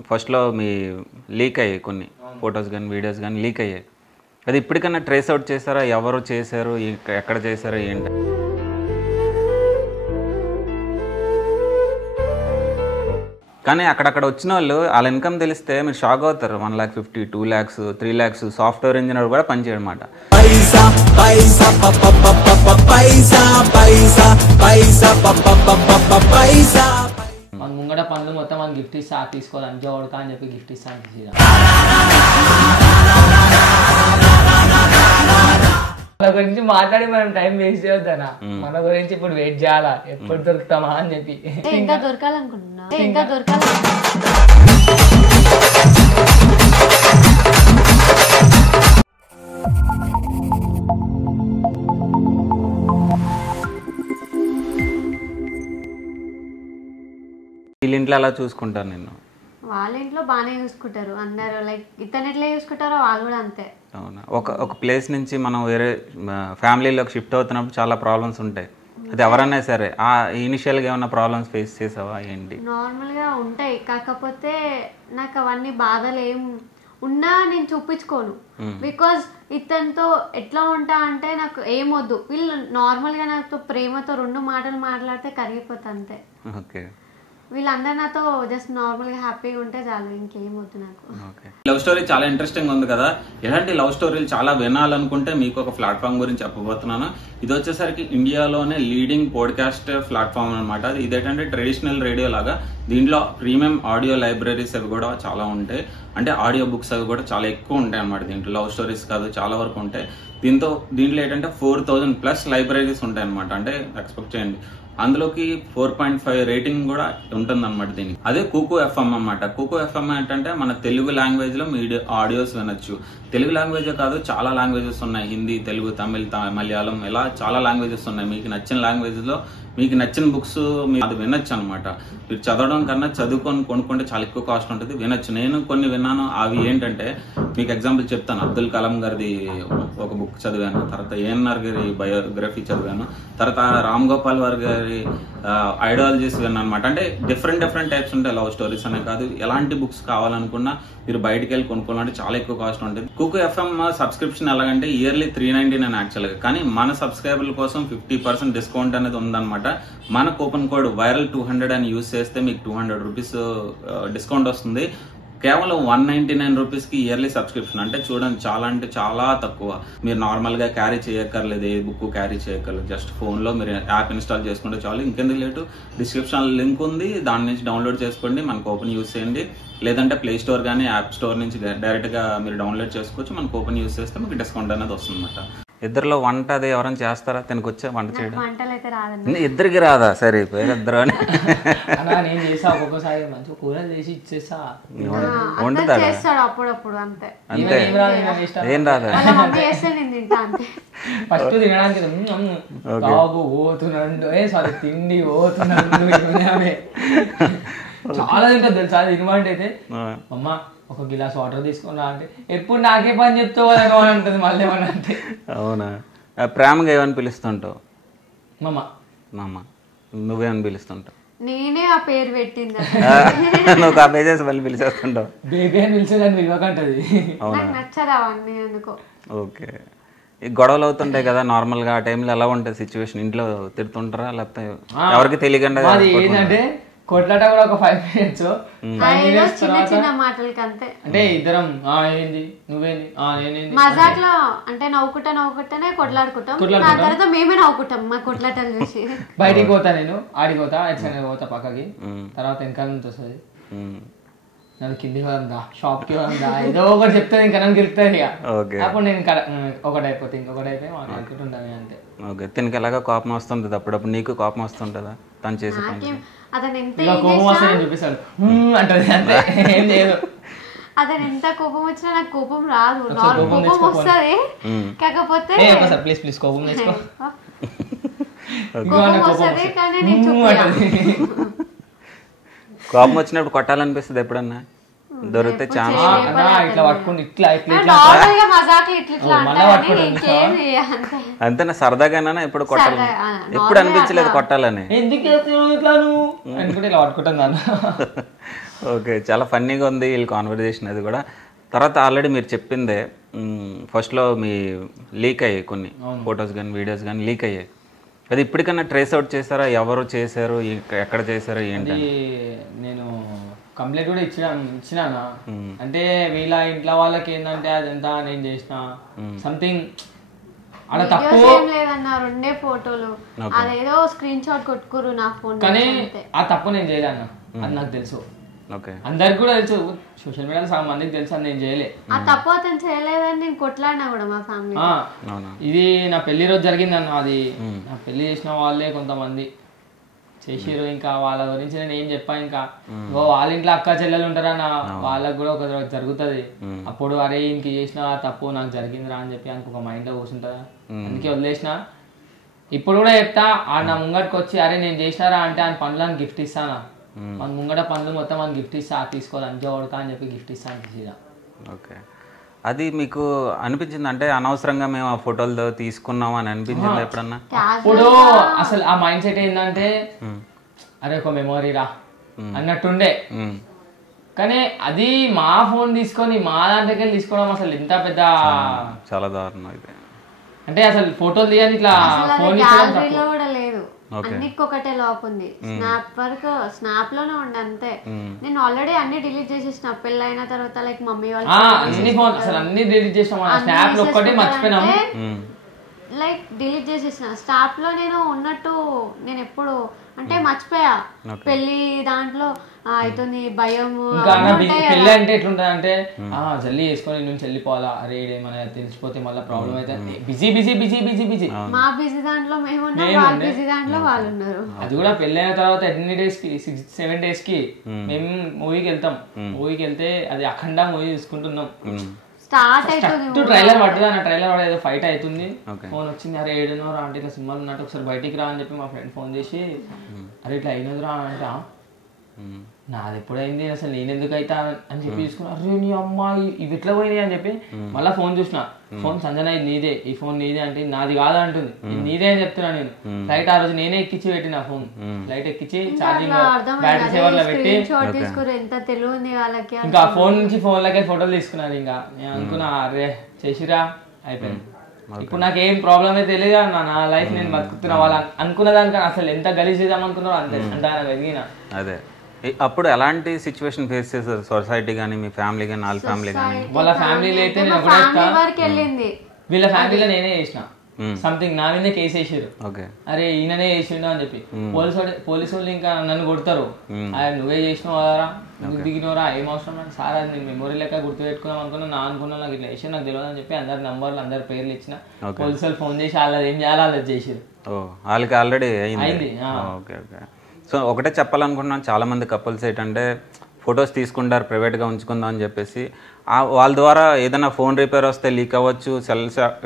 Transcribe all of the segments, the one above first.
ఫస్ట్‌లో మీ లీక్ అయ్యాయి కొన్ని ఫోటోస్ గాని, వీడియోస్ గాని లీక్ అయ్యాయి. అది ఇప్పటికన్నా ట్రేస్ అవుట్ చేసారా? ఎవరు చేశారు? ఎక్కడ చేశారు? ఏంటి? కానీ అక్కడక్కడ వచ్చినోళ్ళు ఆళ్ళ ఇన్‌కమ్ తెలిస్తే మీరు షాక్ అవుతారు. 1,50,000, 2,00,000, 3,00,000 సాఫ్ట్‌వేర్ ఇంజినీర్ కూడా పని చేయడమాట. పైసా పైసా పైసా పైసా పైసా పైసా మన ముంగట పనులు మొత్తం మనం గిఫ్ట్ ఇస్తా తీసుకోవాలి అంతే కొడక అని చెప్పి గిఫ్ట్ ఇస్తా అని మన గురించి మాట్లాడి మనం టైం వేస్ట్ చేయొద్దనా. మన గురించి ఇప్పుడు వెయిట్ చేయాలా ఎప్పుడు దొరుకుతామా అని చెప్పి ఇంకా దొరకాలనుకుంటున్నా ఇంకా దొరకాలి. వీళ్ళ ఇంట్లో అలా చూసుకుంటారు నిన్ను. వాళ్ళ ఇంట్లో బాగానే చూసుకుంటారు అందరూ. లైక్ ఇతను ఎట్లా చూసుకుంటారో వాళ్ళు కూడా అంతే. అవునా? ఒక ప్లేస్ నుంచి మనం వేరే ఫ్యామిలీలోకి షిఫ్ట్ అవుతున్నప్పుడు చాలా ప్రాబ్లమ్స్ ఉంటాయి. అది ఎవరన్నా సరే ఇనిషియల్గా ఏమైనా ప్రాబ్లమ్స్ ఫేస్ చేసావా ఏంటి? నార్మల్గా ఉంటాయి, కాకపోతే నాకు అవన్నీ బాధలు ఏం ఉన్నా నేను చూపించుకోను. బికాజ్ ఇతనితో ఎట్లా ఉంటా అంటే నాకు ఏమొద్దు. వీళ్ళు నార్మల్గా నాతో ప్రేమతో 2 మాటలు మాట్లాడితే కరిగిపోతా అంతే. ఓకే. వీళ్ళందరూ నాతో జస్ట్ నార్మల్గా హ్యాపీగా ఉంటే చాలు, ఇంకేం వద్దు నాకు. లవ్ స్టోరీ చాలా ఇంట్రెస్టింగ్ ఉంది కదా. ఇలాంటి లవ్ స్టోరీలు చాలా వినాలనుకుంటే మీకు ఒక ప్లాట్ఫామ్ గురించి చెప్పబోతున్నాను. ఇది వచ్చేసరికి ఇండియాలోనే లీడింగ్ పాడ్కాస్ట్ ప్లాట్ఫామ్ అనమాట. ఇదేంటంటే ట్రెడిషనల్ రేడియో లాగా దీంట్లో ప్రీమియం ఆడియో లైబ్రరీస్ అవి కూడా చాలా ఉంటాయి. అంటే ఆడియో బుక్స్ అవి కూడా చాలా ఎక్కువ ఉంటాయి అనమాట. దీంట్లో లవ్ స్టోరీస్ కాదు చాలా వరకు ఉంటాయి. దీంట్లో ఏంటంటే 4,000+ లైబ్రరీస్ ఉంటాయి అనమాట. అంటే ఎక్స్పెక్ట్ చేయండి. అందులోకి 4.5 రేటింగ్ కూడా ఉంటుంది అనమాట దీనికి. అదే కుకు ఎఫ్ఎం అనమాట. కుకు ఎఫ్ఎం ఏంటంటే మన తెలుగు లాంగ్వేజ్ లో మీ ఆడియోస్ వినొచ్చు. తెలుగు లాంగ్వేజ్ కాదు, చాలా లాంగ్వేజెస్ ఉన్నాయి. హిందీ, తెలుగు, తమిళ్, మలయాళం, ఇలా చాలా లాంగ్వేజెస్ ఉన్నాయి. మీకు నచ్చిన లాంగ్వేజ్ లో మీకు నచ్చిన బుక్స్ అది వినొచ్చు అనమాట. మీరు చదవడం కన్నా చదువుకొని కొనుక్కుంటే చాలా ఎక్కువ కాస్ట్ ఉంటుంది, వినొచ్చు. నేను కొన్ని విన్నాను. అవి ఏంటంటే మీకు ఎగ్జాంపుల్ చెప్తాను. అబ్దుల్ కలాం గారిది ఒక బుక్ చదివాను, తర్వాత ఏఎన్ఆర్ గారి బయోగ్రఫీ చదివాను, తర్వాత రామ్ గోపాల్ వారి గారి ఐడియాలజీస్ విన్నాను అనమాట. అంటే డిఫరెంట్ టైప్స్ ఉంటాయి లవ్ స్టోరీస్ అనే కాదు. ఎలాంటి బుక్స్ కావాలనుకున్నా మీరు బయటికి వెళ్ళి కొనుక్కోవాలంటే చాలా ఎక్కువ కాస్ట్ ఉంటుంది. కుకు ఎఫ్ఎం సబ్స్క్రిప్షన్ ఎలాగంటే ఇయర్లీ 399 యాక్చువల్గా. కానీ మన సబ్స్క్రైబర్ల కోసం 50% డిస్కౌంట్ అనేది ఉందన్నమాట. మన కూపన్ కోడ్ వైరల్ 200 అని యూజ్ చేస్తే మీకు 200 రూపీస్ డిస్కౌంట్ వస్తుంది. కేవలం 199 రూపీస్కి ఇయర్లీ సబ్స్క్రిప్షన్. అంటే చూడండి, చాలా అంటే చాలా తక్కువ. మీరు నార్మల్గా క్యారీ చేయక్కర్లేదు, ఏ బుక్ క్యారీ చేయక్కర్లేదు. జస్ట్ ఫోన్లో మీరు యాప్ ఇన్స్టాల్ చేసుకుంటే చాలు. ఇంకెందుకు లేటు, డిస్క్రిప్షన్ లింక్ ఉంది, దాని నుంచి డౌన్లోడ్ చేసుకోండి, మన కూపన్ యూజ్ చేయండి. లేదంటే ప్లే స్టోర్ కానీ యాప్ స్టోర్ నుంచి డైరెక్ట్గా మీరు డౌన్లోడ్ చేసుకోవచ్చు. మన కూపన్ యూజ్ చేస్తే మీకు డిస్కౌంట్ అనేది వస్తుంది అన్నమాట. ఇద్దరులో వంట అది ఎవరైనా చేస్తారా? తినకొచ్చా వంట చేయడం? వంటలు అయితే రాదండి. ఇద్దరికి రాదా? సరే ఇద్దరు అని నేను చేసా. ఒక్కొక్కసారి మంచిగా కూరలు చేసి ఇచ్చేసా. చేస్తాడు అప్పుడప్పుడు అంతే. అంతే ఏం రాదా? ఫస్ట్ తినడానికి బాబు పోతున్నాడు, సారీ తిండి పోతున్నాడు, చాలా తింటుంది తెలుసా. తినమంటే అయితే అమ్మ ఒక గిలాస్ వాటర్ తీసుకున్నా అంటే ఎప్పుడు నాకే పని చెప్తావు అని ఉంటుంది. మళ్ళీ ఏమన్నా అంటే అవునా? ప్రేమగా ఏమని పిలుస్తుంటావు? మమ్మ. మామ. నువ్వేమని పిలుస్తుంటావు? నేనే ఆ పేరు పెట్టింది. నువ్వు ఆ పేజెస్ మళ్ళీ పిలిచేస్తుంటావు. బేబీ అని పిలిచేదాన్ని పిలవకంటది. నాకు నచ్చదు అవన్నీ ఎందుకో. ఓకే. ఈ గొడవలు అవుతుంటాయి కదా నార్మల్గా, ఆ టైంలో ఎలా ఉంటుంది సిచ్యువేషన్? ఇంట్లో తిడుతుంటారా లేకపోతే ఎవరికి తెలియకుండా? ఏంటంటే కొట్లాట కూడా ఒక 5 minutes చిన్న మాటలకి అంతే. అంటే ఇద్దరం ఏంది నువ్వేంది నేనేంది మజాక్లో అంటే నవ్వుకుంటానే కొట్లాడుకుంటాం. ఆ తర్వాత మేమే నవ్వుకుంటాం మా కొట్లాటలు చూసి. బయటికి పోతా, నేను ఆడికి పోతా, ఎట్లా పోతా పక్కకి, తర్వాత వెనకాల నుంచి వస్తుంది నన్ను కిందికి వస్తుందా, షాప్కి వస్తుందా, ఏదో ఒకటి చెప్తుంది, ఇంకా నన్ను గెలుపుతుంది. ఇక అప్పుడు నేను ఒకటి అయిపోతే ఇంకొకటి అయిపోయి మాట్లాడుకుంటుంటాను అంతే. ఓకే. తినకి ఎలాగో కోపం వస్తుంటుంది అప్పుడప్పుడు. నీకు కోపం వస్తుంటుందా తను చేసే పని? అతను ఎంత కోపం వస్తే నేను చూపిస్తాను అంటది అంతే, ఏం లేదు. అతను ఎంత కోపం వచ్చినా నాకు కోపం రాదు. కోపం వస్తుంది, కాకపోతే ప్లీజ్ కోపం తెచ్చుకో. కోపం వస్తుంది కానీ నేను కోపం వచ్చినప్పుడు కొట్టాలనిపిస్తుంది ఎప్పుడన్నా? దొరికితే ఛాన్స్ ఇట్లా పట్టుకుని ఇట్లా అంతేనా? సరదాగానా? ఎప్పుడు కొట్టాలి? ఎప్పుడు అనిపించలేదు కొట్టాలని? ఎందుకు అనుకుంటే ఇలా పట్టుకుంటాను. ఓకే, చాలా ఫన్నీగా ఉంది వీళ్ళ కాన్వర్జేషన్. అది కూడా తర్వాత ఆల్రెడీ మీరు చెప్పిందే, ఫస్ట్లో మీ లీక్ అయ్యాయి కొన్ని ఫొటోస్ కానీ వీడియోస్ కానీ లీక్ అయ్యాయి. అది ఇప్పటికన్నా ట్రేస్ అవుట్ చేశారా? ఎవరు చేశారు, ఎక్కడ చేశారు, ఏంటి? నేను కంప్లైంట్ కూడా ఇచ్చినానా. అంటే వీళ్ళ ఇంట్లో వాళ్ళకి ఏంటంటే అదంతా నేను చేసిన సంథింగ్ అలా తప్పు లేదన్నా, 2 ఫోటోలు అదేదో స్క్రీన్ షాట్ కొట్టుకురు నా ఫోన్. కానీ ఆ తప్పు నేను చేయలేదన్నా, అది నాకు తెలుసు. అందరికి కూడా తెలుసు, సోషల్ మీడియాలో చాలా మందికి తెలుసు అని నేను చేయలే. ఆ తప్పు అతను చేయలేదని నేను కొట్లాడినా కూడా మా ఫ్యామిలీ. ఇది నా పెళ్లి రోజు జరిగింది అన్న. అది నా పెళ్లి చేసిన వాళ్ళే కొంతమంది చేసిరు. ఇంకా వాళ్ళ గురించి నేను ఏం చెప్పా, ఇంకా వాళ్ళ ఇంట్లో అక్క చెల్లెలు ఉంటారన్న, వాళ్ళకి కూడా ఒక జరుగుతుంది. అప్పుడు అరే ఇంక చేసిన తప్పు నాకు జరిగిందిరా అని చెప్పి ఒక మైండ్ లో కూర్చుంటుందా, అందుకే వదిలేసిన. ఇప్పుడు కూడా చెప్తా, ఆ నా ముంగటికి వచ్చి అరే నేను చేసినారా అంటే ఆయన పనులను గిఫ్ట్ ఇస్తానా, మన ముంగట పనులు మొత్తం మనం గిఫ్ట్ ఇస్తా, తీసుకోవాలి అంతే కొడతా అని చెప్పి గిఫ్ట్ ఇస్తాను సీదా. ఓకే, అది మీకు అనిపించింది అంటే అనవసరంగా మేము ఆ ఫోటోలు తీసుకున్నాం అని అనిపించింది ఎప్పుడన్నా? అప్పుడు అసలు ఆ మైండ్ సెట్ ఏంటంటే అరే ఒక మెమొరీ రా అన్నట్టుండే. కానీ అది మా ఫోన్ తీసుకొని మా దాంట్లోకి తీసుకోవడం అసలు ఎంత పెద్ద, చాలా దారుణం అయితే. అంటే అసలు ఫోటోలు తీయని ఇట్లా ఫోన్ కూడా లేదు, అన్నిటికి ఒకటే లాక్ ఉంది. స్నాప్ వరకు స్నాప్ లోనే ఉండే అంతే. నేను ఆల్రెడీ అన్ని డిలీట్ చేసేసిన పెళ్ళి అయిన తర్వాత. లైక్ మమ్మీ వాళ్ళు అన్ని ఫోన్ అసలు అన్ని డిలీట్ చేసాం, స్నాప్ లో ఒక్కటి మర్చిపోయినాం. లైక్ డిలీట్ చేసేసిన. స్నాప్ లో నేను ఉన్నట్టు నేను ఎప్పుడు అంటే మర్చిపోయా. పెళ్లి దాంట్లో అవుతుంది భయము. పెళ్లి అంటే ఎట్లుంటది అంటే జల్దీ వేసుకొని నుంచి వెళ్ళిపోవాలా, అరే ఏమైనా తెలిసిపోతే మళ్ళీ ప్రాబ్లం అయితే busy busy busy busy busy. మా బిజీ దాంట్లో మేము ఉన్నాం, వాళ్ళ బిజీ దాంట్లో వాళ్ళు ఉన్నారు. అది కూడా పెళ్లి అయిన తర్వాత ఎన్ని డేస్ కి 6-7 days కి మేము మూవీకి వెళ్తాం. మూవీకి వెళ్తే అది అఖండ మూవీ చూసుకుంటున్నాం. స్టార్ట్ అవుతుంది ట్రైలర్ పడుతుంది అన్న, ట్రైలర్ పడ ఏదో ఫైట్ అవుతుంది. ఫోన్ వచ్చింది, అరే ఏడునో రా అంటే ఇట్లా సినిమాలు ఉన్నట్టు ఒకసారి బయటికి రా అని చెప్పి మా ఫ్రెండ్ ఫోన్ చేసి అరే ఇట్లా అయినది రా అంటే నాది ఎప్పుడైంది అసలు నేను ఎందుకు అవుతా అని చెప్పి చూసుకున్నా. అరే నీ అమ్మాయి ఇవి ఎట్లా పోయినాయి అని చెప్పి మళ్ళీ ఫోన్ చూసిన. ఫోన్ సంజన ఇది నీదే, ఈ ఫోన్ నీదే అంటే నాది కాదా అంటుంది. నీదే అని చెప్తున్నా నేను. లైట్ ఆ రోజు నేనే ఎక్కించి పెట్టిన ఫోన్, లైట్ ఎక్కించి ఛార్జింగ్ బ్యాటరీ సేవర్ లో పెట్టి ఇంకా ఫోన్ నుంచి ఫోన్ లకే ఫోటోలు తీసుకున్నాను. ఇంకా నేను అనుకున్నా అరే చేసిరా అయిపోయింది. ఇప్పుడు నాకు ఏం ప్రాబ్లం అయితే తెలియదు అన్న, నా లైఫ్ నేను బతుకుతున్నా. వాళ్ళు అనుకున్న దానికన్నా అసలు ఎంత గలీజ్ చేద్దాం అనుకున్నారో అంతే అంత ఎదిగిన. అదే అప్పుడు ఎలాంటి సిచ్యువేషన్ ఫేస్ చేశారు సొసైటీ కానీ మీ ఫ్యామిలీ కానీ? వాళ్ళ ఫ్యామిలీ కానీ వాళ్ళ ఫ్యామిలీలో అయితే వీళ్ళ ఫ్యామిలీలో నేనే చేసిన సంథింగ్, నా మీదే కేసు వేసారు. అరే ఈయననే చేసిండు అని చెప్పి. పోలీసు వాళ్ళు ఇంకా నన్ను కొడతారు, నువ్వే చేసినవారా, నువ్వు దిగినవరా, ఏం అవసరం అని. సార్ అది నేను మెమొరీ లెక్క గుర్తు పెట్టుకున్నాం అనుకున్నా, నా అనుకున్నా నాకు ఇట్లా వేసి నాకు తెలియదు అని చెప్పి అందరి నంబర్లు అందరి పేర్లు ఇచ్చిన. పోలీసు వాళ్ళు ఫోన్ చేసి వాళ్ళది ఏం చేయాలి వాళ్ళది చేసారు. వాళ్ళకి ఆల్రెడీ అయింది. Okay okay. సో ఒకటే చెప్పాలనుకుంటున్నాను, చాలామంది కపుల్స్ ఏంటంటే ఫొటోస్ తీసుకుంటారు ప్రైవేట్గా ఉంచుకుందాం అని చెప్పేసి. వాళ్ళ ద్వారా ఏదైనా ఫోన్ రిపేర్ వస్తే లీక్ అవ్వచ్చు, సెల్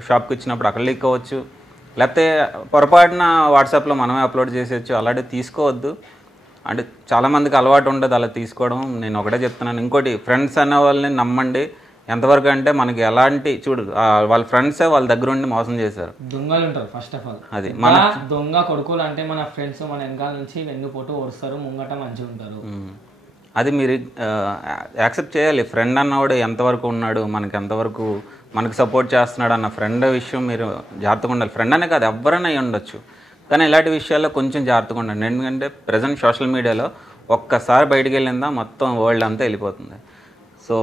షాప్కి ఇచ్చినప్పుడు అక్కడ లీక్ అవ్వచ్చు, లేకపోతే పొరపాటున వాట్సాప్లో మనమే అప్లోడ్ చేసేయచ్చు. అలాంటి తీసుకోవద్దు. అంటే చాలామందికి అలవాటు ఉండదు అలా తీసుకోవడం. నేను ఒకటే చెప్తున్నాను. ఇంకోటి, ఫ్రెండ్స్ అనే వాళ్ళని నమ్మండి. ఎంతవరకు అంటే మనకి ఎలాంటి చూడు వాళ్ళ ఫ్రెండ్సే వాళ్ళ దగ్గర ఉండి మోసం చేశారు. దొంగలు ఉంటారు ఫస్ట్ ఆఫ్ ఆల్. అది మన దొంగ కొడుకులు అంటే మన ఫ్రెండ్స్ మన వెనకాల నుంచి వెన్నుపోటు ఓడుస్తారు, ముంగట మంచిగా ఉంటారు. అది మీరు యాక్సెప్ట్ చేయాలి. ఫ్రెండ్ అన్నవాడు ఎంతవరకు ఉన్నాడు, మనకి ఎంతవరకు మనకు సపోర్ట్ చేస్తున్నాడు అన్న ఫ్రెండ్ విషయం మీరు జాగ్రత్తగా ఉండాలి. ఫ్రెండ్ అనే కాదు, ఎవరైనా అయి ఉండొచ్చు. కానీ ఇలాంటి విషయాల్లో కొంచెం జాగ్రత్తగా ఉండండి. ఎందుకంటే ప్రజెంట్ సోషల్ మీడియాలో ఒక్కసారి బయటికి వెళ్ళిందా మొత్తం వరల్డ్ అంతా వెళ్ళిపోతుంది. సో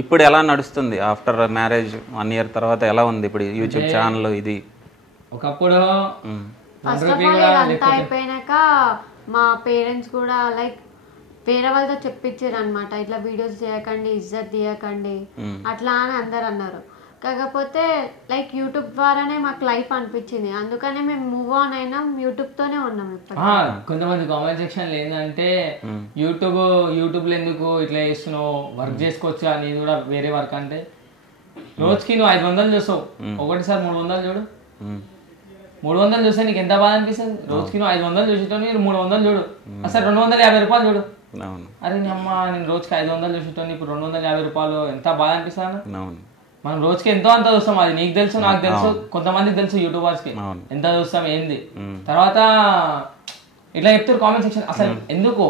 ఇప్పుడు ఎలా నడుస్తుంది ఆఫ్టర్ మ్యారేజ్ 1 year తర్వాత ఎలా ఉంది ఇప్పుడు యూట్యూబ్ ఛానల్? ఇది ఒకప్పుడు ఫస్ట్ ఆఫ్ ఆల్ ఇదంతా అయిపోయినాక మా పేరెంట్స్ కూడా లైక్ వేరే వాళ్ళతో చెప్పించారు అనమాట, ఇట్లా వీడియోస్ చేయకండి, ఇజ్జత్ తీయకండి అట్లా అని అందరు అన్నారు. కాకపోతే లైక్ యూట్యూబ్ ద్వారానే మాకు లైఫ్ అనిపించింది, అందుకనే మేము మూవ్ ఆన్ అయినాం, యూట్యూబ్ తోనే ఉన్నాం. కొంతమంది కామెంట్ సెక్షన్ ఏంటంటే యూట్యూబ్ లో ఎందుకు ఇట్లా చేస్తున్నావు, వర్క్ చేసుకోవచ్చా, నీది కూడా వేరే వర్క్ అంటే. రోజుకి నువ్వు 500 చూస్తావు, ఒకటిసారి 300 చూడు. 300 చూస్తే నీకు ఎంత బాధ అనిపిస్తుంది? రోజుకి నువ్వు 500 చూసేటో 300 చూడు, అసలు 250 రూపాయలు చూడు. అరే నీ అమ్మ, నేను రోజుకి 500 చూసేటో ఇప్పుడు 250 రూపాయలు ఎంత బాధ అనిపిస్తాను. మనం రోజుకి ఎంతో అంత చూస్తాం, అది నీకు తెలుసు నాకు తెలుసు కొంతమందికి తెలుసు యూట్యూబర్స్ కి ఎంత చూస్తాం ఏంది. తర్వాత ఇట్లా చెప్తారు కామెంట్ సెక్షన్. అసలు ఎందుకు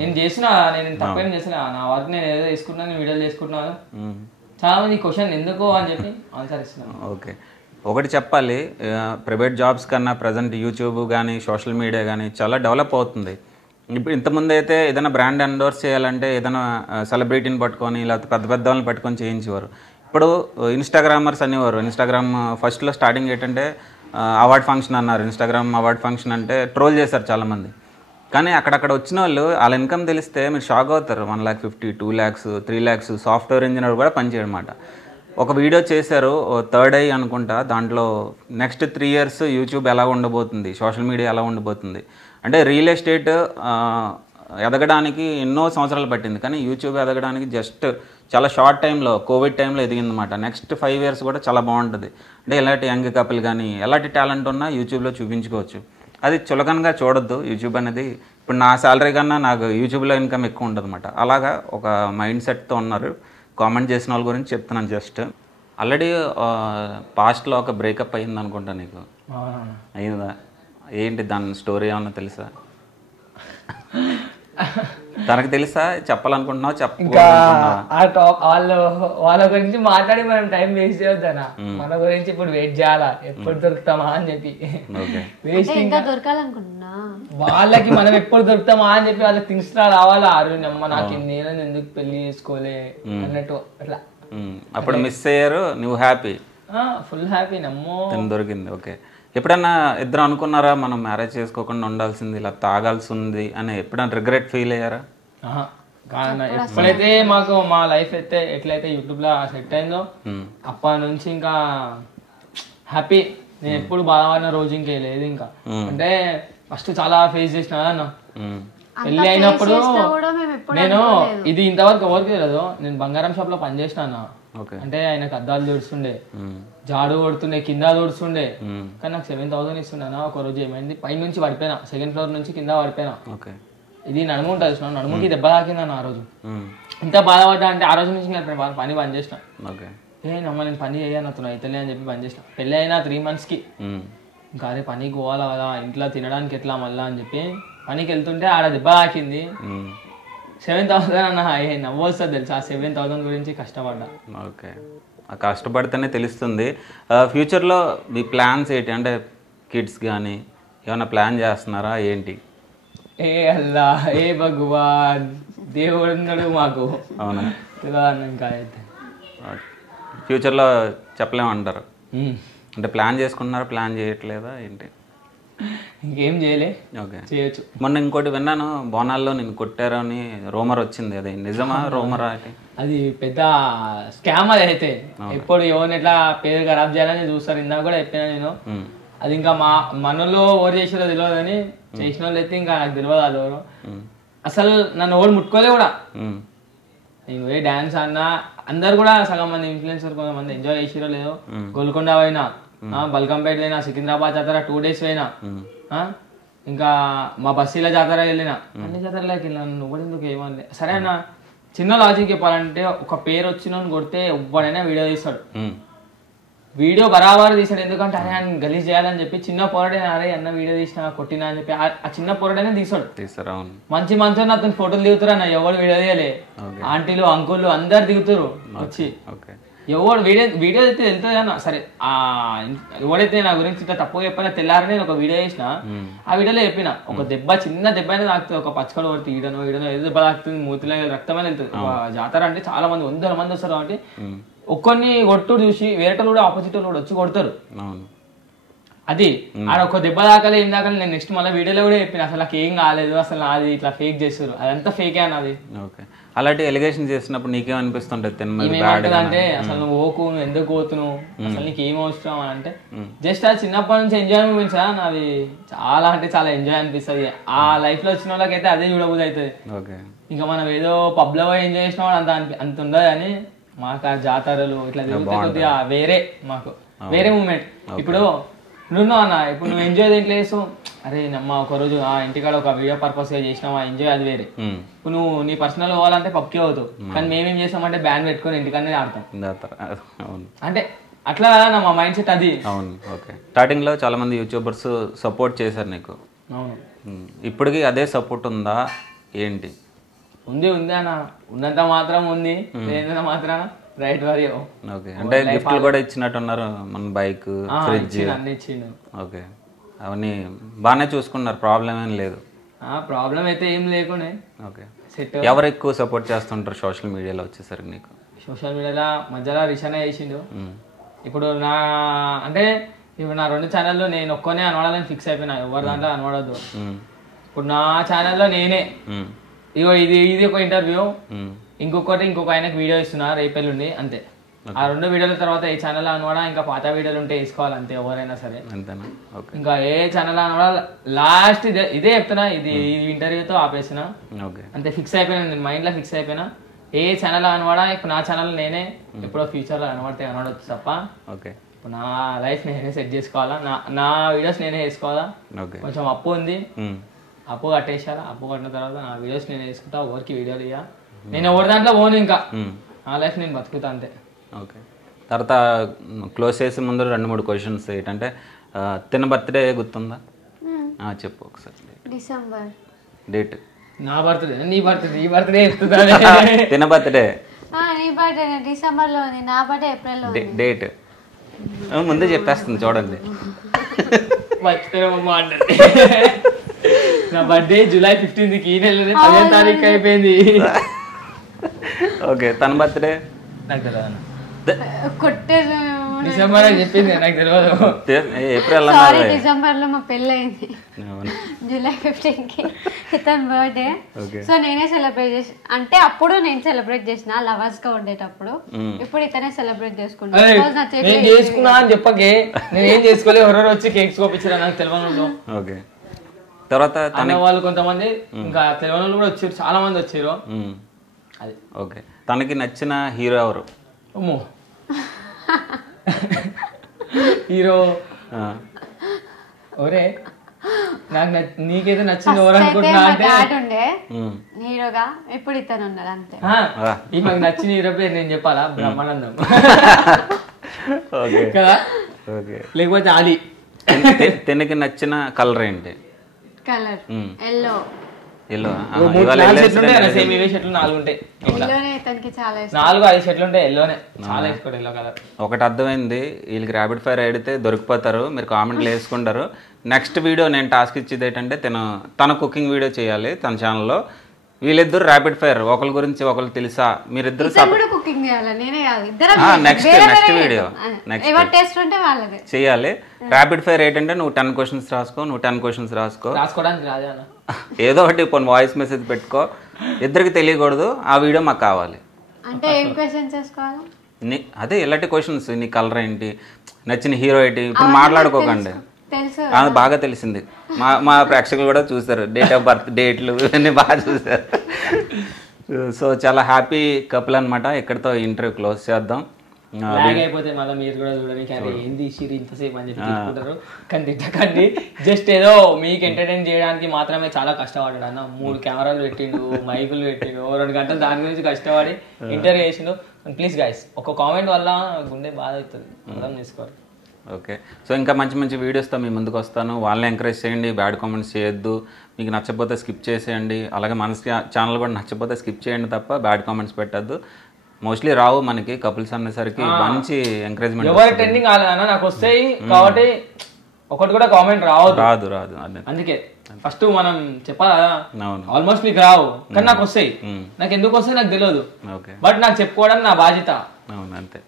నేను చేసినా, నేను తప్పేం చేసినా, నా వర్క్ నేను ఏదో చేసుకుంటున్నాను, వీడియోలు చేసుకుంటున్నాను. చాలా మంది క్వశ్చన్ ఎందుకు అని చెప్పి ఆన్సర్ ఇస్తున్నాను. ఓకే, ఒకటి చెప్పాలి, ప్రైవేట్ జాబ్స్ కన్నా ప్రజెంట్ యూట్యూబ్ కానీ సోషల్ మీడియా కానీ చాలా డెవలప్ అవుతుంది. ఇప్పుడు ఇంతకుముందు అయితే ఏదైనా బ్రాండ్ ఎండోర్స్ చేయాలంటే ఏదైనా సెలబ్రిటీని పట్టుకొని లేకపోతే పెద్ద పెద్ద వాళ్ళని పట్టుకొని చేయించేవారు. ఇప్పుడు ఇన్స్టాగ్రామర్స్ అనేవారు. ఇన్స్టాగ్రామ్ ఫస్ట్లో స్టార్టింగ్ ఏంటంటే అవార్డ్ ఫంక్షన్ అన్నారు. ఇన్స్టాగ్రామ్ అవార్డ్ ఫంక్షన్ అంటే ట్రోల్ చేశారు చాలామంది. కానీ అక్కడక్కడ వచ్చిన వాళ్ళు వాళ్ళ ఇన్కమ్ తెలిస్తే మీరు షాక్ అవుతారు. 1,50,000, 2,00,000, 3,00,000 సాఫ్ట్వేర్ ఇంజనీర్ కూడా పనిచేయడమాట. ఒక వీడియో చేశారు, థర్డ్ ఐ అనుకుంటా, దాంట్లో నెక్స్ట్ 3 years యూట్యూబ్ ఎలా ఉండబోతుంది, సోషల్ మీడియా ఎలా ఉండబోతుంది అంటే రియల్ ఎస్టేట్ ఎదగడానికి ఎన్నో సంవత్సరాలు పట్టింది, కానీ యూట్యూబ్ ఎదగడానికి జస్ట్ చాలా షార్ట్ టైంలో, కోవిడ్ టైంలో ఎదిగిందన్నమాట. నెక్స్ట్ 5 years కూడా చాలా బాగుంటుంది. అంటే ఎలాంటి యంగ్ కపుల్ కానీ ఎలాంటి టాలెంట్ ఉన్నా యూట్యూబ్లో చూపించుకోవచ్చు. అది చులకనగా చూడొద్దు. యూట్యూబ్ అనేది ఇప్పుడు నా శాలరీ కన్నా నాకు యూట్యూబ్లో ఇన్కమ్ ఎక్కువ ఉంటుంది అన్నమాట. అలాగా ఒక మైండ్ సెట్తో ఉన్నారు. కామెంట్ చేసిన వాళ్ళ గురించి చెప్తున్నాను. జస్ట్ ఆల్రెడీ పాస్ట్లో ఒక బ్రేకప్ అయ్యింది అనుకుంటా. నీకు అయిందా? ఏంటి దాని స్టోరీ ఏమన్నా తెలుసా? తనకు తెలుసా? చెప్పాలనుకుంటున్నావు? వాళ్ళ గురించి మాట్లాడి మనం టైం వేస్ట్ చేయొద్దనా? మన గురించి ఇప్పుడు వెయిట్ చేయాలా, ఎప్పుడు దొరుకుతామా అని చెప్పి వేస్ట్. ఇంకా దొరకాలనుకుంటున్నా వాళ్ళకి మనం ఎప్పుడు దొరుకుతామా అని చెప్పి వాళ్ళకి థింగ్స్ రావాలా. అమ్మ నాకు నేను ఎందుకు పెళ్లి చేసుకోలే అన్నట్టు అట్లా. అప్పుడు మిస్ అయ్యారు, నువ్వు హ్యాపీ? Full happy. నమ్మో దొరికింది. ఓకే, ఎప్పుడన్నా ఇద్దరు అనుకున్నారా మనం మ్యారేజ్ చేసుకోకుండా ఉండాల్సింది, ఇలా తాగాల్సి ఉంది అని ఎప్పుడన్నా రిగ్రెట్ ఫీల్ అయ్యారా? ఎప్పుడైతే మాకు మా లైఫ్ అయితే ఎట్లయితే యూట్యూబ్ లో సెట్ అయిందో అప్పటి నుంచి ఇంకా హ్యాపీ. నేను ఎప్పుడు బాధపడిన రోజు ఇంకా లేదు. ఇంకా అంటే ఫస్ట్ చాలా ఫేస్ చేసిన అన్న. పెళ్లి అయినప్పుడు నేను ఇది ఇంతవరకు ఎవరికి తెలియదు, నేను బంగారం షాప్ లో పనిచేసిన అన్న. అంటే ఆయనకు అద్దాలు దొడుస్తుండే, జాడు కొడుతుండే, కింద దొడుస్తుండే. కానీ నాకు 7,000 ఇస్తుండే. ఒక రోజు ఏమైంది, పై నుంచి పడిపోయినా, 2nd floor నుంచి కింద పడిపోయినా. ఇది నడుము ఉంటుంది, నడుముకి దెబ్బ తాకిందన్న. ఆ రోజు ఇంత బాధపడ్డా అంటే ఆ రోజు నుంచి పని బంద్ చేసిన. నమ్మ నేను పని చేయనవుతున్నా అయితేలే అని చెప్పి బంద్ చేసిన. పెళ్ళి అయినా 3 months ఇంకా అదే పనికి పోవాలా కదా, ఇంట్లో తినడానికి ఎట్లా మళ్ళా అని చెప్పి పనికి వెళ్తుంటే ఆడ దెబ్బ తాకింది. 7,000 అన్న. నవ్వు వస్తుంది తెలుసా 7,000 గురించి కష్టపడ్డా. ఓకే, కష్టపడితేనే తెలుస్తుంది. ఫ్యూచర్లో మీ ప్లాన్స్ ఏంటి? అంటే కిడ్స్ కానీ ఏమైనా ప్లాన్ చేస్తున్నారా ఏంటి? ఏ అల్లా, ఏ భగవాన్, దేవుడు ఉన్నాడు మాకు. అవునా? తెలియదు ఇంకా అయితే. ఫ్యూచర్లో చెప్పలేమంటారు. అంటే ప్లాన్ చేసుకున్నారా, ప్లాన్ చేయట్లేదా ఏంటి? ఇంకేం చేయలే. ఓకే, చేయొచ్చు. మొన్న ఇంకోటి విన్నాను, బోనాల్లో నేను కొట్టారు అని రూమర్ వచ్చింది. అది నిజమా రూమరా? అది పెద్ద స్కామ్. అది అయితే ఎప్పుడు ఎవరిని ఎట్లా పేరు ఖరాబ్ చేయాలని చూస్తారు. ఇందాక కూడా చెప్పినా నేను. అది ఇంకా మనలో ఓవర్ చేసారో తెలియదు కానీ చేసిన వాళ్ళు అయితే ఇంకా నాకు తెలియదు అది ఎవరు. అసలు నన్ను ఓడి ముట్టుకోలే కూడా. నేను పోయి డాన్స్ అన్నా, అందరు కూడా సగం మంది ఇన్ఫ్లుయెన్సర్ కొంతమంది ఎంజాయ్ చేసిరో లేదో. గోల్కొండ పోయినా, బల్కంపేట పోయినా, సికింద్రాబాద్ జాతర 2 days పోయినా, ఇంకా మా బస్సీల జాతర వెళ్ళినా, అన్ని జాతరలోకి వెళ్ళాను. నువ్వు ఎందుకు ఏమని? సరే అన్న, చిన్న లాజిక్ చెప్పాలంటే ఒక పేరు వచ్చిన కొడితే ఎవ్వడైనా వీడియో తీస్తాడు. వీడియో బరాబర్ తీసాడు. ఎందుకంటే అరే ఆయన గలీజ్ చేయాలని చెప్పి చిన్న పొరడైనా, అరే అన్న వీడియో తీసినా కొట్టినా అని చెప్పి ఆ చిన్న పొరడైనా తీసాడు. మంచి మంచి అతను ఫోటోలు దిగుతారు అన్న. ఎవరు వీడియో తీయలే. ఆంటీలు, అంకుళ్ళు అందరు దిగుతారు వచ్చి. ఎవడు వీడియో అయితే వెళ్తుంది అన్న. సరే ఎవడైతే నా గురించి ఇట్లా తప్పుగా చెప్పినా తెల్లారని నేను ఒక వీడియో చేసిన. ఆ వీడియోలో చెప్పిన ఒక దెబ్బ, చిన్న దెబ్బ అయినా తాకుతుంది. ఒక పచ్చకడ కొడితే ఈడనో ఏదో దెబ్బ తాకుతుంది, మూతిలో రక్తమైన వెళ్తుంది. జాతర అంటే చాలా మంది 100 మంది వస్తారు కాబట్టి ఒక్కరిని కొట్టుడు చూసి వేరేటోళ్ళు కూడా ఆపోజిట్ వాళ్ళు కూడా వచ్చి కొడతారు. అది ఆడ ఒక దెబ్బ దాకాలే ఏం దాకా నేను నెక్స్ట్ మళ్ళీ వీడియోలో కూడా చెప్పిన అసలు నాకు ఏం కాలేదు, అసలు అది ఇట్లా ఫేక్ చేస్తారు, అదంతా ఫేకే అన్నది. అలాంటి ఎలిగేషన్ చేసినప్పుడు నీకేమనిపిస్తుంటది అంటే అసలు నువ్వు ఓకు, నువ్వు ఎందుకు పోతున్నావు, అసలు నీకు ఏం అవసరం అని అంటే జస్ట్ అది చిన్నప్పటి నుంచి ఎంజాయ్ మూమెంట్స్ నాది. చాలా అంటే చాలా ఎంజాయ్ అనిపిస్తుంది. ఆ లైఫ్ లో వచ్చిన వాళ్ళకైతే అదే చూడబోదు అవుతుంది. ఇంకా మనం ఏదో పబ్ లో ఎంజాయ్ చేసిన వాడు అంత ఉండదు. కానీ మాకు ఆ జాతరలు ఇట్లా తిరిగితే కొద్దిగా వేరే, మాకు వేరే మూమెంట్. ఇప్పుడు నువ్వు అన్న, ఇప్పుడు నువ్వు ఎంజాయ్ దేంట్లో చేస్తావు, అరే నమ్మ ఒకరోజు ఆ ఇంటికాడ ఒక వీడియో పర్పస్ గా చేసినావు, ఆ ఎంజాయ్ అది వేరే. ఇప్పుడు నువ్వు నీ పర్సనల్ పోవాలంటే పబ్కి అవుతావు. కానీ మేమేం చేస్తామంటే బ్యాండ్ పెట్టుకొని ఇంటికనే ఆడతాం. అంటే అట్లా మా మైండ్ సెట్ అది. అవును. ఓకే, స్టార్టింగ్ లో చాలా మంది యూట్యూబర్స్ సపోర్ట్ చేశారు నీకు. అవును. ఇప్పటికి అదే సపోర్ట్ ఉందా ఏంటి? ఉంది అన్న, ఉన్నంత మాత్రం ఉంది, లేనంత మాత్రం రైట్ వారియో. ఓకే, అంటే గిఫ్ట్లు కూడా ఇచ్చినట్టున్నారు, మన బైక్, ఫ్రిడ్జ్ అన్ని ఇచ్చిండు. ఓకే, అవన్నీ బాగానే చూసుకున్నారు, ప్రాబ్లం ఏం లేదు? ప్రాబ్లం అయితే ఏం లేకుండా. Okay, set. ఎవరు ఎక్కువ సపోర్ట్ చేస్తుంటారు సోషల్ మీడియాలో వచ్చేసరికి నీకు? సోషల్ మీడియాలో మధ్యలో రిషానే చేసిండు. ఇప్పుడు అంటే ఇప్పుడు నా 2 ఛానల్లో నేను ఒక్కనే అనవాడాలని ఫిక్స్ అయిపోయినా, ఎవరి దాంట్లో అనవాడద్దు. ఇప్పుడు నా ఛానల్లో నేనే ఇగో ఇది ఒక ఇంటర్వ్యూ, ఇంకొక ఆయనకు వీడియో ఇస్తున్నా రేపెల్లుండి, అంతే. ఆ 2 వీడియోల తర్వాత ఏ ఛానల్లో అనవాడా, ఇంకా పాత వీడియోలు ఉంటే వేసుకోవాలి, అంతే ఎవరైనా సరే. ఇంకా ఏ ఛానల్ అనవాడా లాస్ట్ ఇదే చెప్తున్నా, ఇది ఇంటర్వ్యూతో ఆపేసిన, అంతే. ఫిక్స్ అయిపోయినా, నేను మైండ్లో ఫిక్స్ అయిపోయినా, ఏ ఛానల్ అనవాడా. ఇప్పుడు నా ఛానల్ నేనే, ఎప్పుడో ఫ్యూచర్లో అనవాడితే అనవడచ్చు తప్ప. ఓకే, ఇప్పుడు నా లైఫ్ నేనే సెట్ చేసుకోవాలా, నా వీడియోస్ నేనే వేసుకోవాలా. కొంచెం అప్పు ఉంది, అప్పు కట్టేసాలా, అప్పు కట్టిన తర్వాత నా వీడియోస్ నేను వేసుకుంటా, ఎవరికి వీడియోలు ఇయ్యా, నేను ఎవరి దాంట్లో పోను, ఇంకా నా లైఫ్ నేను బతుకుతా, అంతే. ఓకే, తర్వాత క్లోజ్ చేసే ముందు 2-3 క్వశ్చన్స్. ఏంటంటే తిన బర్త్డే గుర్తుందా? చెప్పు ఒకసారి. December date. నా బర్త్డే, నీ బర్త్డే చెప్తుందా? తిన బర్త్డే నీ బర్త్డే డిసెంబర్ లో ఉంది, నా బర్త్డే ఏప్రిల్ లో. డేట్ ముందే చెప్పేస్తుంది చూడండి. నా బర్త్డే జూలై 15కి, ఈ నెల 10వ తారీఖు అయిపోయింది. ఓకే, తన బర్త్డే నాకు తెలియదు, డిసెంబర్ అని చెప్పింది, నాకు తెలియదు. ఏప్రిల్ డిసెంబర్ లో మా పెళ్ళి అయింది, జూలై 15కి తన బర్త్డే. సో నేనే సెలబ్రేట్ చేసి, అంటే అప్పుడు నేను సెలబ్రేట్ చేసిన లవర్స్ గా ఉండేటప్పుడు, ఇప్పుడు ఇతనే సెలబ్రేట్ చేసుకున్నా అని చెప్పకే, నేను ఏం చేసుకోలేదు. ఎవరెవరు వచ్చి కేక్స్ కోపించారా నాకు తెలియదు. ఓకే, తర్వాత తన వాళ్ళు కొంతమంది, ఇంకా తెలియని వాళ్ళు కూడా వచ్చారు, చాలా మంది వచ్చారు. అది ఓకే, తనకి నచ్చిన హీరో ఎవరు? అమ్మో, హీరో ఒరే నాకు నీకైతే నచ్చింది ఎవరు అనుకుంటున్నా అంటే హీరోగా ఇప్పుడు ఇతను ఉన్నాడు, అంతే. ఈ మాకు నచ్చిన హీరో పేరు నేను చెప్పాలా? బ్రహ్మానందం కదా, లేకపోతే ఆది. తినకి నచ్చిన కలర్ ఏంటి? Colour yellow. ఎల్లో, 3-4 షర్ట్లు ఉంటాయి, సేమ్ ఇవే షర్ట్లు 4 ఉంటాయి, 4-5 షర్ట్లు ఉంటాయి ఎల్లోనే, చాలా వేసుకోండి ఎల్లో కలర్. ఒకటి అర్థమైంది, వీళ్ళకి ర్యాపిడ్ ఫైర్ అడిగితే దొరికిపోతారు, మీరు కామెంట్లు వేసుకుంటారు. నెక్స్ట్ వీడియో నేను టాస్క్ ఇచ్చేది ఏంటంటే తన కుకింగ్ వీడియో చేయాలి తన ఛానల్లో. వీళ్ళిద్దరు ర్యాపిడ్ ఫైర్, ఒకరి గురించి ఒకరు తెలుసా, మీరిద్దరు నెక్స్ట్ వీడియో చేయాలి. ర్యాపిడ్ ఫైర్ ఏంటంటే నువ్వు 10 క్వశ్చన్స్ రాసుకో, నువ్వు 10 క్వశ్చన్స్ రాసుకో, ఏదో ఒకటి కొన్ని వాయిస్ మెసేజ్ పెట్టుకో, ఇద్దరికి తెలియకూడదు, ఆ వీడియో మాకు కావాలి. అదే ఇలాంటి క్వశ్చన్స్, నీ కలర్ ఏంటి, నచ్చిన హీరో ఏంటి, ఇప్పుడు మాట్లాడుకోకండి, బాగా తెలిసింది. మా ప్రేక్షకులు కూడా చూసారు, డేట్ ఆఫ్ బర్త్, డేట్లు ఇవన్నీ బాగా చూసారు. సో చాలా హ్యాపీ కపుల్ అనమాట. ఇక్కడతో ఇంటర్వ్యూ క్లోజ్ చేద్దాం. అయిపోతే మళ్ళీ మీరు కూడా చూడడానికి ఏంది షిరి ఇంతసేపు అని చెప్పి తీసుకుంటారు, కానీ తిట్టకండి. జస్ట్ ఏదో మీకు ఎంటర్టైన్ చేయడానికి మాత్రమే చాలా కష్టపడ్డాడు అన్న. 3 కెమెరాలు పెట్టిండు, మైకులు పెట్టిండు, 2 గంటలు దాని గురించి కష్టపడి ఇంటర్వ్యూ చేసిండు. ప్లీజ్ గైస్, ఒక కామెంట్ వల్ల గుండె బాధ అవుతుంది, అర్థం చేసుకోవాలి. ఓకే, సో ఇంకా మంచి మంచి వీడియోస్తో మీ ముందుకు వస్తాను. వాళ్ళని ఎంకరేజ్ చేయండి, బ్యాడ్ కామెంట్స్ చేయొద్దు. మీకు నచ్చకపోతే స్కిప్ చేసేయండి, అలాగే మన ఛానల్ కూడా నచ్చకపోతే స్కిప్ చేయండి తప్ప బ్యాడ్ కామెంట్స్ పెట్టద్దు. మోస్ట్లీ రావు మనకి కపుల్స్ అనేసరికి, మంచి ఎంకరేజ్మెంట్. ఎవరు ట్రెండింగ్ కాలేదన్నా నాకు వస్తాయి కాబట్టి ఒకటి కూడా కామెంట్ రాదు. అందుకే ఫస్ట్ మనం చెప్పాలి కదా, ఆల్మోస్ట్ మీకు రావు కానీ నాకు వస్తాయి. నాకు ఎందుకు వస్తాయి నాకు తెలియదు, బట్ నాకు చెప్పుకోవడం నా బాధ్యత. అవును, అంతే.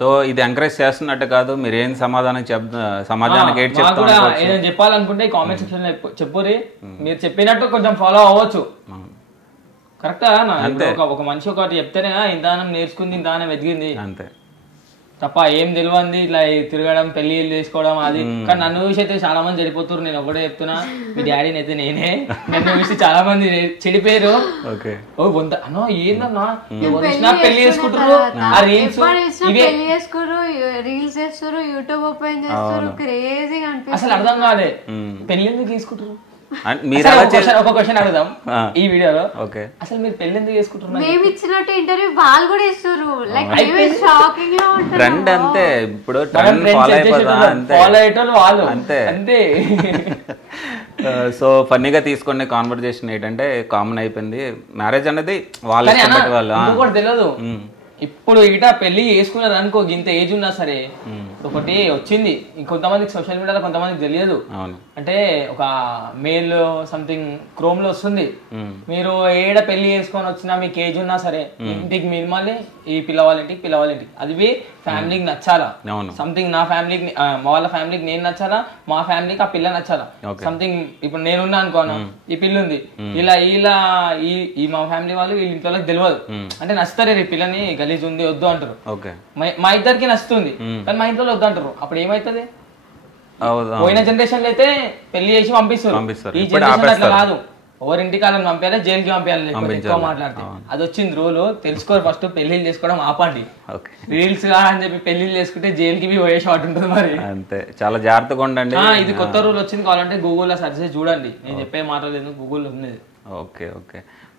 సో ఇది ఎంకరేజ్ చేస్తున్నట్టు కాదు, మీరు ఏం సమాధానానికి సమాజానికి ఏదైనా చెప్పాలనుకుంటే కామెంట్ సెక్షన్ లో చెప్పురి. మీరు చెప్పినట్టు కొంచెం ఫాలో అవ్వచ్చు, కరెక్టా? ఒక మనిషి ఒకటి చెప్తేనే ఇంతానం నేర్చుకుంది, ఇంతానం ఎదిగింది, అంతే తప్ప ఏం తెలియంది ఇట్లా తిరగడం, పెళ్లి చేసుకోవడం అది. కానీ నన్ను చూసి అయితే చాలా మంది చెడిపోతున్నారు. నేను ఒకటే చెప్తున్నా, మీ డాడీని అయితే నేనే, నన్ను చూసి చాలా మంది చెడిపోయారు. అన్నో ఏందన్నా పెళ్లి చేసుకుంటారు, ఆ రీల్స్ చేస్తారు, యూట్యూబ్ ఓపెన్ చేస్తారు, క్రేజీగా అనిపిస్తుంది. అసలు అర్థం కాదే పెళ్లి ఎందుకు చేసుకుంటారు. ఒక క్వశ్చన్ అడుగుదాం ఈ వీడియోలో, అసలు మీరు పెళ్లి ఎందుకు చేసుకుంటున్నారు? మేము ఇచ్చినట్టు ఇంటర్వ్యూ వాళ్ళు కూడా ఇస్తారు, లైక్ షాకింగ్ లో ట్రెండ్ అంతే. ఇప్పుడు ఫాలో అయ్యేటోళ్ళు వాళ్ళు అంతే. సో ఫన్నీగా తీసుకునే కాన్వర్జేషన్ ఏంటంటే కామన్ అయిపోయింది మ్యారేజ్ అనేది వాళ్ళు ఇష్టపడే వాళ్ళు ఇంకొకటి తెలియదు ఇప్పుడు ఇట పెళ్లి చేసుకున్నారు అనుకో ఇంత ఏజ్ ఉన్నా సరే ఒకటి వచ్చింది కొంతమందికి సోషల్ మీడియాలో కొంతమందికి తెలియదు అంటే ఒక మెయిల్ సంథింగ్ క్రోమ్ లో వస్తుంది మీరు ఏడ పెళ్లి చేసుకొని వచ్చినా మీకు ఏజ్ ఉన్నా సరే ఇంటికి మినిమల్లీ ఈ పిల్లవాళ్ళింటికి అది ఫ్యామిలీకి నచ్చాలా సంథింగ్ నా ఫ్యామిలీకి మా వాళ్ళ ఫ్యామిలీకి నేను నచ్చాలా మా ఫ్యామిలీకి ఆ పిల్ల నచ్చాలా సంథింగ్ ఇప్పుడు నేనున్నా అనుకోను ఈ పిల్ల ఉంది ఇలా ఈ మా ఫ్యామిలీ వాళ్ళు వీళ్ళ ఇంట్లో తెలియదు అంటే నచ్చుతారే ఈ పిల్లని గలీజ్ ఉంది వద్దు అంటారు మా ఇద్దరికి నచ్చుతుంది కానీ మా ఇంట్లో వద్దు అంటారు అప్పుడు ఏమైతుంది పోయిన జనరేషన్ లో అయితే పెళ్లి చేసి పంపిస్తారు ఈ జనరేషన్ అట్లా కాదు ఎవరింటికి వాళ్ళని పంపించాలి జైలుకి పంపించాలి ఎక్కువ మాట్లాడితే అది వచ్చింది రూల్ తెలుసుకోరు ఫస్ట్ పెళ్లిళ్ళు చేసుకోవడం ఆపండి రీల్స్ అని చెప్పి పెళ్లిళ్ళు చేసుకుంటే జైలుకి పోయే షాట్ ఉంటుంది మరి అంతే చాలా జాగ్రత్తగా ఉండండి ఇది కొత్త రూల్ వచ్చింది కావాలంటే గూగుల్లో సెర్చ్ చేసి చూడండి నేను చెప్పే మాటలేదు గూగుల్ ఉంది ఓకే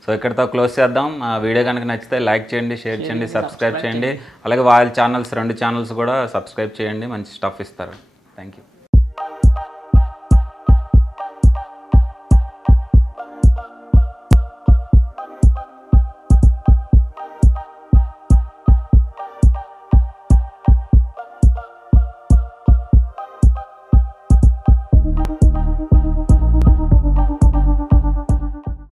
సో ఇక్కడతో క్లోజ్ చేద్దాం వీడియో కనుక నచ్చితే లైక్ చేయండి షేర్ చేయండి సబ్స్క్రైబ్ చేయండి అలాగే వాళ్ళ ఛానల్స్ 2 ఛానల్స్ కూడా సబ్స్క్రైబ్ చేయండి మంచి స్టఫ్ ఇస్తారు థ్యాంక్ యూ